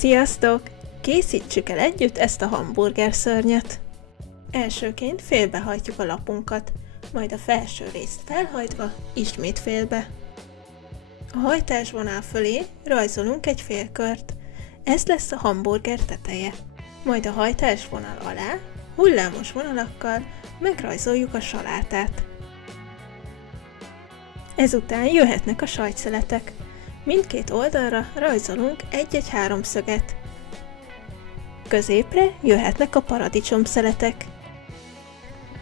Sziasztok! Készítsük el együtt ezt a hamburger szörnyet. Elsőként félbehajtjuk a lapunkat, majd a felső részt felhajtva ismét félbe. A hajtásvonal fölé rajzolunk egy félkört. Ez lesz a hamburger teteje. Majd a hajtásvonal alá hullámos vonalakkal megrajzoljuk a salátát. Ezután jöhetnek a sajtszeletek. Mindkét oldalra rajzolunk egy-egy háromszöget. Középre jöhetnek a paradicsomszeletek.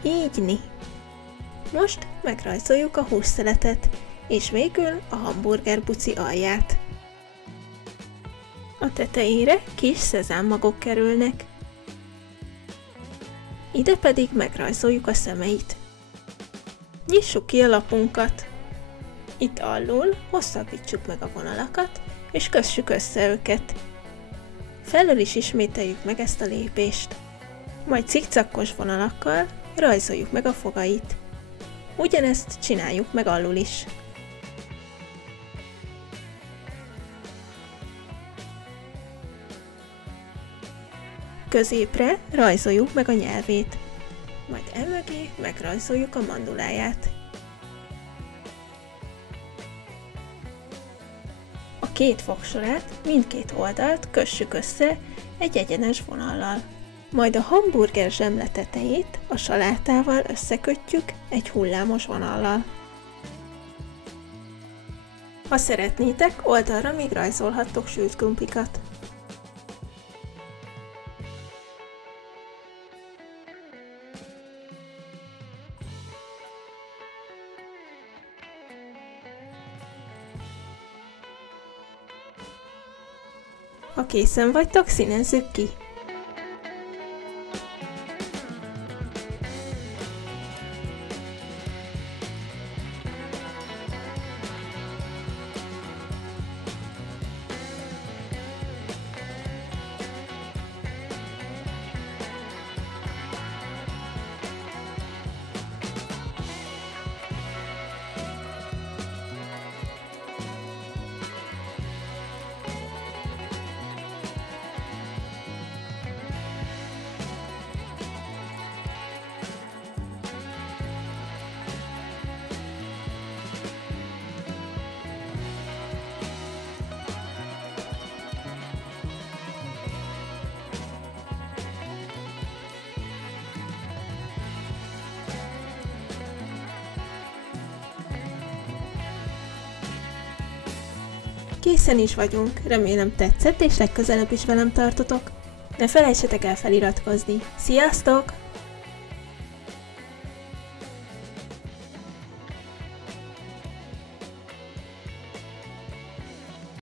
Ígyni. Most megrajzoljuk a hússzeletet, és végül a hamburger buci alját. A tetejére kis szezámmagok kerülnek. Ide pedig megrajzoljuk a szemeit. Nyissuk ki a lapunkat. Itt alul hosszabbítsuk meg a vonalakat, és kössük össze őket. Felül is ismételjük meg ezt a lépést. Majd cikcakkos vonalakkal rajzoljuk meg a fogait. Ugyanezt csináljuk meg alul is. Középre rajzoljuk meg a nyelvét, majd emögé megrajzoljuk a manduláját. A két fogsorát mindkét oldalt kössük össze egy egyenes vonallal. Majd a hamburger zsemle tetejét a salátával összekötjük egy hullámos vonallal. Ha szeretnétek, oldalra még rajzolhattok sült krumplikat. Ha készen vagytok, színezzük ki! Készen is vagyunk, remélem tetszett és legközelebb is velem tartotok. Ne felejtsetek el feliratkozni. Sziasztok!